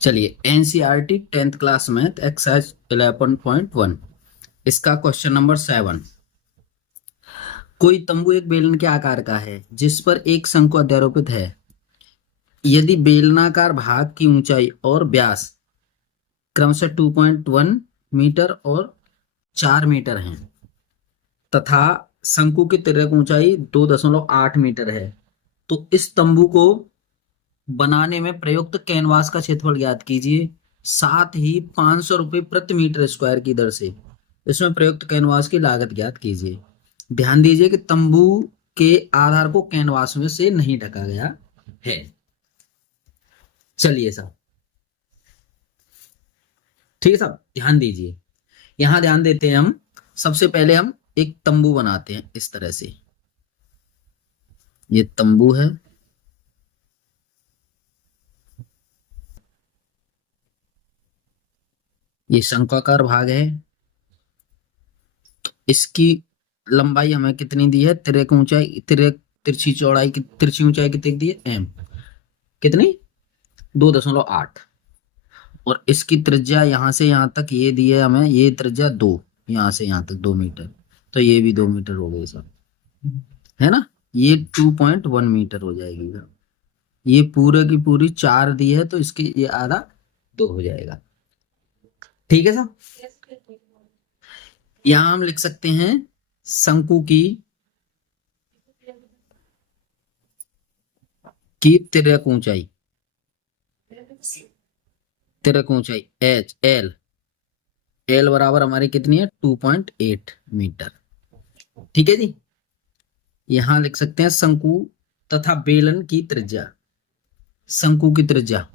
चलिए, NCERT 10th class math exercise 11.1 इसका question number 7। कोई तंबू एक बेलन के आकार का है जिस पर एक शंकु अध्यारोपित है। यदि बेलनाकार भाग की ऊंचाई और व्यास क्रमशः 2.1 मीटर और 4 मीटर हैं तथा शंकु की तिर्यक ऊंचाई 2.8 मीटर है, तो इस तंबू को बनाने में प्रयुक्त कैनवास का क्षेत्रफल ज्ञात कीजिए, साथ ही 500 रुपये प्रति मीटर स्क्वायर की दर से इसमें प्रयुक्त कैनवास की लागत ज्ञात कीजिए। ध्यान दीजिए कि तंबू के आधार को कैनवास में से नहीं ढका गया है। चलिए साहब, ठीक है साहब, ध्यान दीजिए। यहां ध्यान देते हैं हम। सबसे पहले हम एक तंबू बनाते हैं इस तरह से। ये तंबू है, ये शंक्वाकार भाग है। इसकी लंबाई हमें कितनी दी है? तिर्यक ऊंचाई, तिर्यक तिरछी चौड़ाई की तिरछी ऊंचाई कितनी दी है? एम कितनी? 2.8। और इसकी त्रिज्या यहां से यहां तक ये दी है हमें, ये त्रिज्या 2, यहां से यहां तक 2 मीटर। तो ये भी 2 मीटर हो गई सब, है ना। ये 2.1 मीटर हो जाएगी। ये पूरे की पूरी 4 दी है, तो इसकी ये आधा 2 हो जाएगा। ठीक है साहब। यहां हम लिख सकते हैं शंकु की तिर्यक ऊंचाई, तिर्यक ऊंचाई एच एल, एल बराबर हमारी कितनी है? 2.8 मीटर। ठीक है जी। यहां लिख सकते हैं शंकु तथा बेलन की त्रिज्या, शंकु की त्रिज्या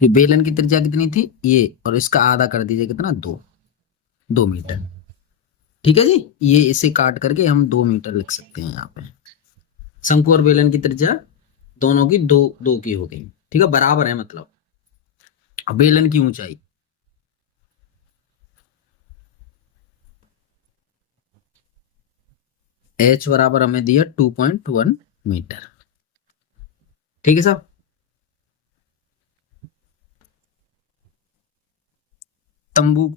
ये बेलन की त्रिज्या कितनी थी? ये, और इसका आधा कर दीजिए, कितना? 2 मीटर। ठीक है जी। ये इसे काट करके हम 2 मीटर लिख सकते हैं यहाँ पे। शंकु और बेलन की त्रिज्या दोनों की दो दो की हो गई। ठीक है, बराबर है मतलब। अब बेलन की ऊंचाई, एच बराबर हमें दिया 2.1 मीटर। ठीक है साहब। तंबू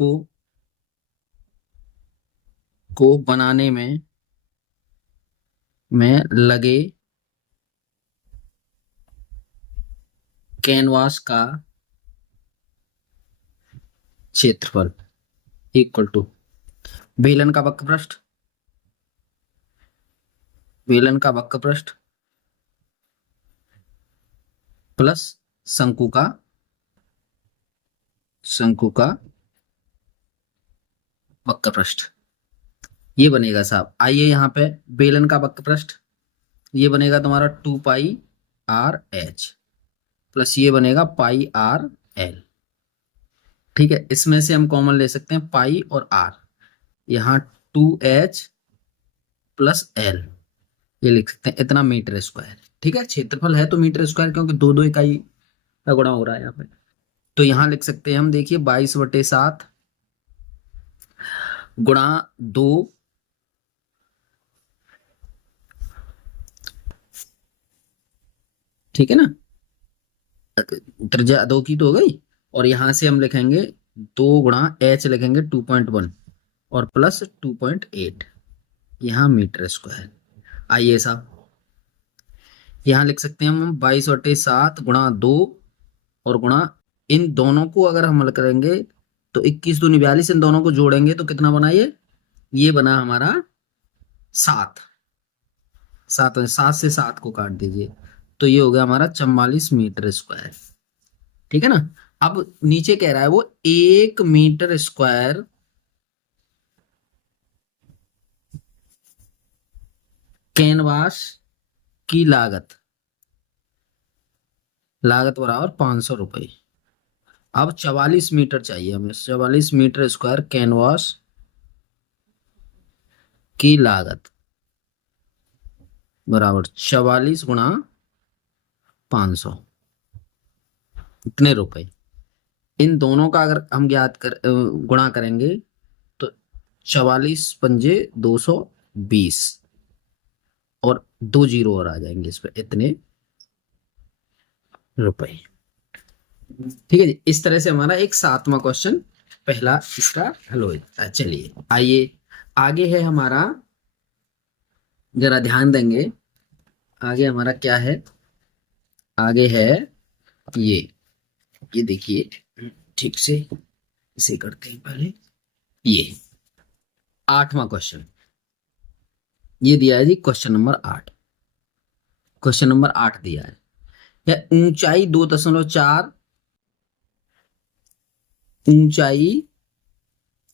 को बनाने में लगे कैनवास का क्षेत्रफल इक्वल टू बेलन का वक्रपृष्ठ, बेलन का वक्रपृष्ठ प्लस शंकु का, शंकु का वक्रपृष्ठ। ये बनेगा साहब। आइए यहाँ पे बेलन का वक्रपृष्ठ, ये बनेगा तुम्हारा 2πr/h प्लस ये बनेगा πr/l। ठीक है, इसमें से हम कॉमन ले सकते हैं पाई और r। यहाँ 2h प्लस l, ये लिख सकते हैं इतना मीटर स्क्वायर। ठीक है, क्षेत्रफल है तो मीटर स्क्वायर, क्योंकि दो दो इकाई का गुणा हो रहा है यहाँ पे। तो यहाँ लिख सकते हैं हम, देखिए 22/7 गुणा 2, ठीक है ना। त्रिज्या 2 की तो हो गई, और यहां से हम लिखेंगे 2 गुणा h लिखेंगे 2.1 और प्लस 2.8, यहाँ मीटर स्क्वायर। आइए साहब, यहाँ लिख सकते हैं हम 22/7 गुणा 2 और गुणा इन दोनों को अगर हम हल करेंगे तो 21 दूनी 42, इन दोनों को जोड़ेंगे तो कितना बना? ये बना हमारा 7। 7 से 7 को काट दीजिए तो ये हो गया हमारा 44 मीटर स्क्वायर। ठीक है ना। अब नीचे कह रहा है वो 1 मीटर स्क्वायर कैनवास की लागत, लागत बराबर 500 रुपये। अब 44 मीटर चाहिए हमें, 44 मीटर स्क्वायर कैनवास की लागत बराबर 44 गुणा 500, इतने रुपए। इन दोनों का अगर हम ज्ञात कर गुणा करेंगे तो 44 पंजे 220 और 2 जीरो और आ जाएंगे इस पर, इतने रुपए। ठीक है जी, इस तरह से हमारा एक 7वां क्वेश्चन पहला इसका हल हो जाता है। चलिए आइए आगे है हमारा, जरा ध्यान देंगे। आगे हमारा क्या है, आगे है ये ये देखिए ठीक से, इसे करते हैं पहले। ये 8वां क्वेश्चन, ये दिया है जी क्वेश्चन नंबर 8। क्वेश्चन नंबर 8 दिया है, या ऊंचाई 2.4, ऊंचाई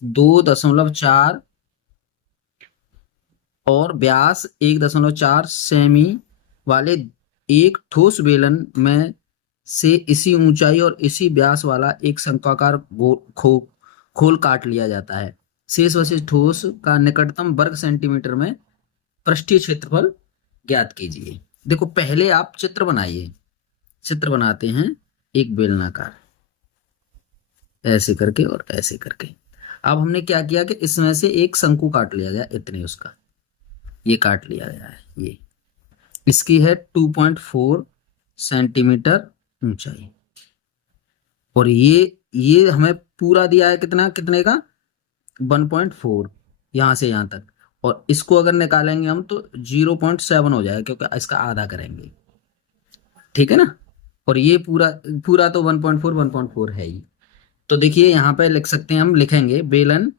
2.4 और व्यास 1.4 सेमी वाले एक ठोस बेलन में से इसी ऊंचाई और इसी व्यास वाला एक शंक्वाकार खोल काट लिया जाता है। शेष वशिष्ठ ठोस का निकटतम वर्ग सेंटीमीटर में पृष्ठीय क्षेत्रफल ज्ञात कीजिए। देखो पहले आप चित्र बनाइए, चित्र बनाते हैं एक बेलनाकार, ऐसे करके और ऐसे करके। अब हमने क्या किया कि इसमें से एक शंकु काट लिया गया, इतने उसका ये काट लिया गया है। ये इसकी है 2.4 सेंटीमीटर ऊंचाई, और ये हमें पूरा दिया है कितना, कितने का 1.4, यहां से यहां तक। और इसको अगर निकालेंगे हम तो 0.7 हो जाएगा, क्योंकि इसका आधा करेंगे। ठीक है ना, और ये पूरा पूरा तो 1.4 है ही। तो देखिए यहां पे लिख सकते हैं, हम लिखेंगे बेलन,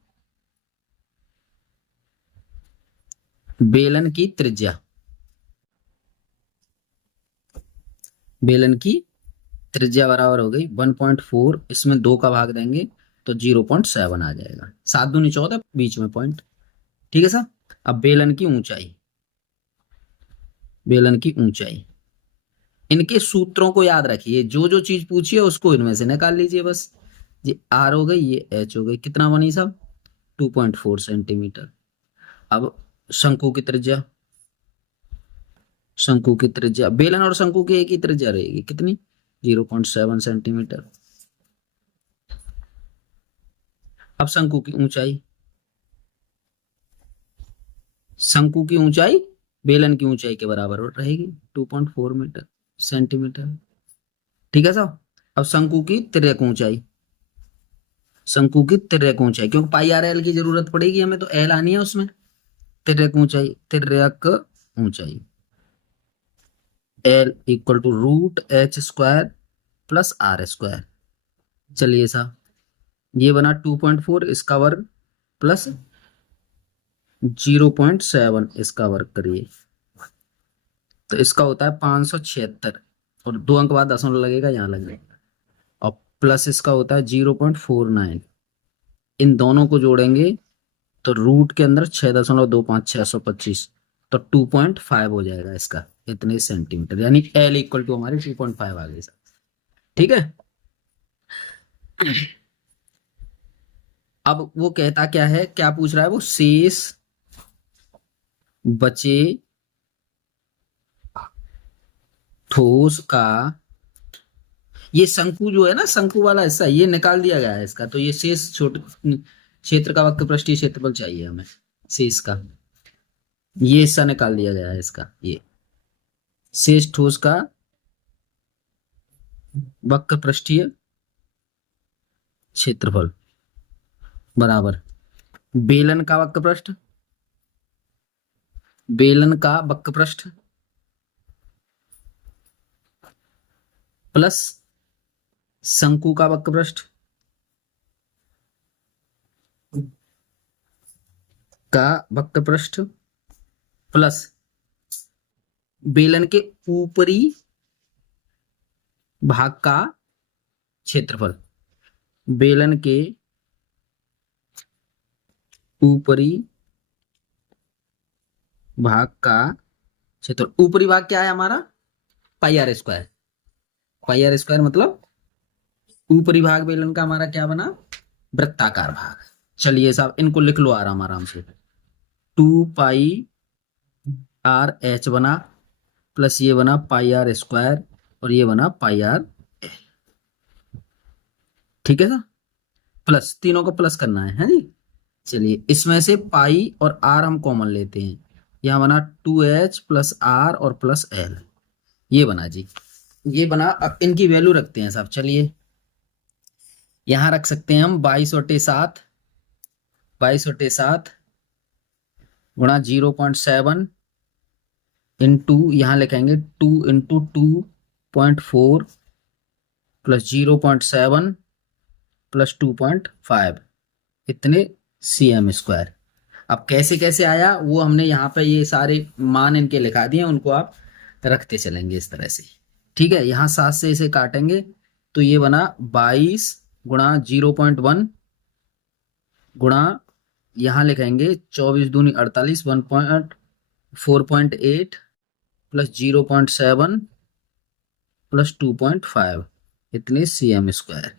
बेलन की त्रिज्या, बेलन की त्रिज्या बराबर हो गई 1.4, इसमें 2 का भाग देंगे तो 0.7 आ जाएगा। 7 दूनी 14, बीच में पॉइंट। ठीक है सर। अब बेलन की ऊंचाई, बेलन की ऊंचाई, इनके सूत्रों को याद रखिए, जो जो चीज पूछिए उसको इनमें से निकाल लीजिए बस। ये आर हो गई, ये एच हो गई, कितना बनी साहब 2.4 सेंटीमीटर। अब शंकु की त्रिज्या, शंकु की त्रिज्या, बेलन और शंकु की एक ही त्रिज्या रहेगी, कितनी 0.7 सेंटीमीटर। अब शंकु की ऊंचाई, शंकु की ऊंचाई बेलन की ऊंचाई के बराबर रहेगी 2.4 मीटर सेंटीमीटर। ठीक है साहब। अब शंकु की तिर्यक ऊंचाई, शंकु की तिर्यक ऊंचाई, क्योंकि पाई आर एल की जरूरत पड़ेगी हमें, तो एल आनी है उसमें। तिर्यक ऊंचाई, तिर्यक ऊंचाई L equal to √h² plus r²। चलिए साहब, ये बना 2.4 इसका वर्ग प्लस 0.7 इसका वर्ग करिए, तो इसका होता है 576, और 2 अंक बाद दशमलव लगेगा, यहाँ लग जाएगा। और प्लस इसका होता है 0.49, इन दोनों को जोड़ेंगे तो रूट के अंदर 6.25 625, तो 2.5 हो जाएगा इसका, इतने सेंटीमीटर, यानी एल इक्वल टू हमारे 2.5 आ गए सर। ठीक है। अब वो कहता क्या है, क्या पूछ रहा है वो, शेष बचे ठोस का, ये शंकु जो है ना, शंकु वाला हिस्सा ये निकाल दिया गया है इसका, तो ये शेष छोटे क्षेत्र का वक्र पृष्ठीय क्षेत्रफल चाहिए हमें, शेष का ये हिस्सा निकाल दिया गया है इसका, ये शेष ठोस का वक्र पृष्ठीय क्षेत्रफल बराबर बेलन का वक्र पृष्ठ, बेलन का वक्र पृष्ठ प्लस शंकु का वक्र पृष्ठ का वक्र पृष्ठ प्लस बेलन के ऊपरी भाग का क्षेत्रफल, बेलन के ऊपरी भाग का क्षेत्र, ऊपरी भाग क्या है हमारा pi r square, pi r square मतलब ऊपरी भाग बेलन का हमारा क्या बना, वृत्ताकार भाग। चलिए साहब इनको लिख लो आराम आराम से, 2πr/h बना, प्लस ये बना पाई आर स्क्वायर, और ये बना पाई आर एल। ठीक है सर, प्लस तीनों को प्लस करना है जी। चलिए इसमें से पाई और आर हम कॉमन लेते हैं, यहाँ बना 2h प्लस आर और प्लस एल, ये बना जी, ये बना। अब इनकी वैल्यू रखते हैं साहब, चलिए यहाँ रख सकते हैं हम 22/7, 22/7 गुणा 0.7 इंटू, यहाँ लिखेंगे 2 × 2.4 प्लस 0.7 प्लस 2.5, इतने cm²। अब कैसे कैसे आया वो हमने यहाँ पे ये सारे मान इनके लिखा दिए, उनको आप रखते चलेंगे इस तरह से, ठीक है। यहाँ 7 से इसे काटेंगे तो ये बना 22 गुणा 0.1 गुणा, यहाँ लिखेंगे 24 दूनी 48, 4.8 प्लस 0.7 प्लस 2.5, इतने cm²,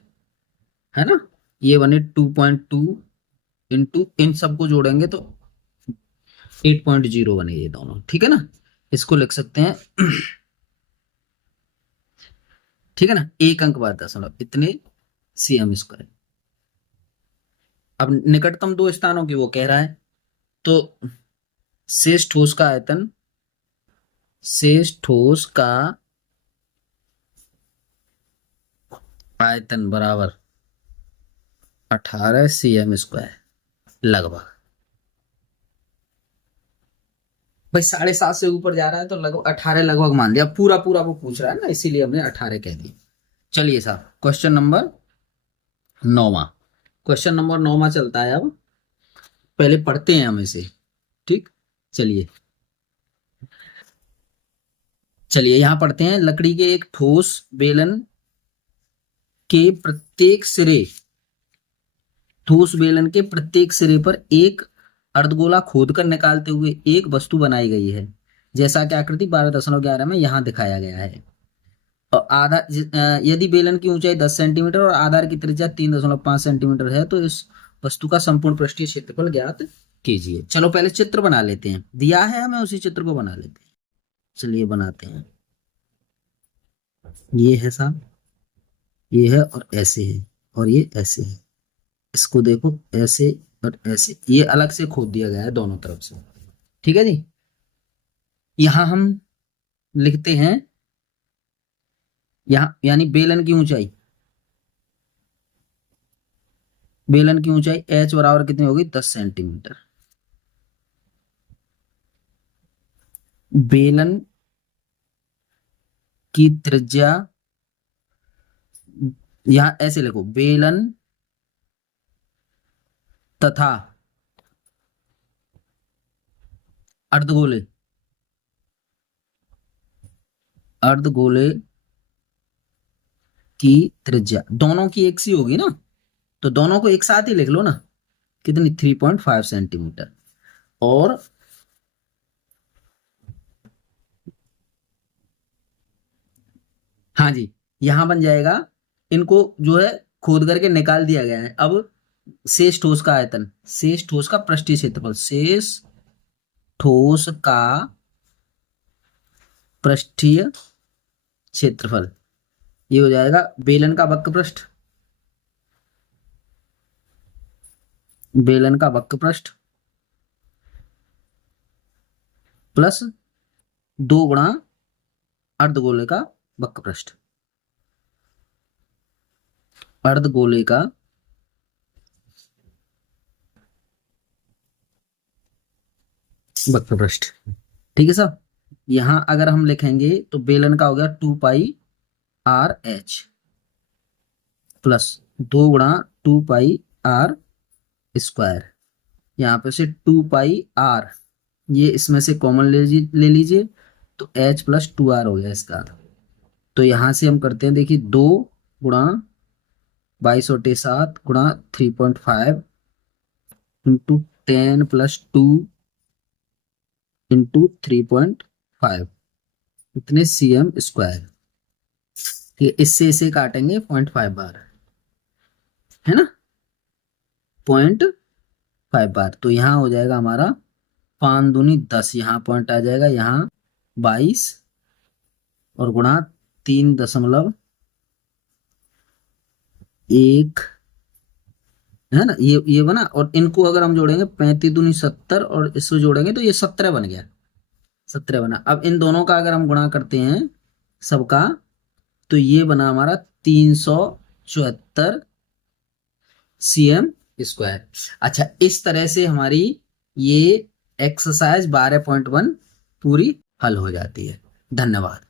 है ना। ये बने 2.2 इंटू, इन सबको जोड़ेंगे तो 8.0 बने ये दोनों, ठीक है ना। इसको लिख सकते हैं ठीक है ना, एक अंक बाद दशमलव, इतने cm²। अब निकटतम दो स्थानों की वो कह रहा है, तो शेष ठोस का आयतन, शेष ठोस का आयतन बराबर 18 cm² लगभग। भाई 7.5 से ऊपर जा रहा है तो लगभग 18 लगभग मान लिया, पूरा पूरा वो पूछ रहा है ना, इसीलिए हमने 18 कह दिया। चलिए साहब क्वेश्चन नंबर 9, क्वेश्चन नंबर 9 चलता है। अब पहले पढ़ते हैं हम इसे, ठीक। चलिए चलिए यहाँ पढ़ते हैं, लकड़ी के एक ठोस बेलन के प्रत्येक सिरे, ठोस बेलन के प्रत्येक सिरे पर एक अर्धगोला खोदकर निकालते हुए एक वस्तु बनाई गई है, जैसा कि आकृति 12.11 में यहाँ दिखाया गया है। और यदि बेलन की ऊंचाई 10 सेंटीमीटर और आधार की त्रिज्या 3.5 सेंटीमीटर है तो इस वस्तु का संपूर्ण पृष्ठीय क्षेत्रफल ज्ञात कीजिए। चलो पहले चित्र बना लेते हैं, दिया है हमें, उसी चित्र को बना लेते हैं। चलिए बनाते हैं, ये है साहब, ये है और ऐसे है, और ये ऐसे है, इसको देखो ऐसे और ऐसे, ये अलग से खोद दिया गया है दोनों तरफ से, ठीक है जी। यहां हम लिखते हैं, यहां यानी बेलन की ऊंचाई, बेलन की ऊंचाई h बराबर कितनी होगी, 10 सेंटीमीटर। बेलन की त्रिज्या, यहां ऐसे लिखो, बेलन तथा अर्धगोले, अर्धगोले की त्रिज्या दोनों की एक सी होगी ना, तो दोनों को एक साथ ही लिख लो ना, कितनी 3.5 सेंटीमीटर। और हाँ जी, यहां बन जाएगा, इनको जो है खोद करके निकाल दिया गया है। अब शेष ठोस का आयतन, शेष ठोस का पृष्ठीय क्षेत्रफल, शेष ठोस का पृष्ठीय क्षेत्रफल, ये हो जाएगा बेलन का वक्र पृष्ठ, बेलन का वक्र पृष्ठ प्लस 2 गुणा अर्धगोले का वक्र पृष्ठ, अर्धगोले का वक्र पृष्ठ, ठीक है साहब। यहां अगर हम लिखेंगे तो बेलन का हो गया 2πr/h प्लस 2 गुणा 2πr², यहाँ पे से 2πr, ये इसमें से कॉमन ले लीजिए, तो h प्लस 2r हो गया इसका। तो यहां से हम करते हैं, देखिए 2 गुणा 22/7 गुणा 3.5 इंटू 10 प्लस 2 इंटू 3.5, इतने cm²। इससे इसे काटेंगे 0.5 बार, है ना, 0.5 बार। तो यहाँ हो जाएगा हमारा 5 दूनी 10, यहाँ पॉइंट आ जाएगा, यहाँ 22 और गुणा 3.1 है ना, ये बना, और इनको अगर हम जोड़ेंगे 35 दूनी 70 और इसको जोड़ेंगे तो ये 17 बन गया, 17 बना। अब इन दोनों का अगर हम गुणा करते हैं सबका, तो ये बना हमारा 374 cm स्क्वायर। अच्छा, इस तरह से हमारी ये एक्सरसाइज 12.1 पूरी हल हो जाती है। धन्यवाद।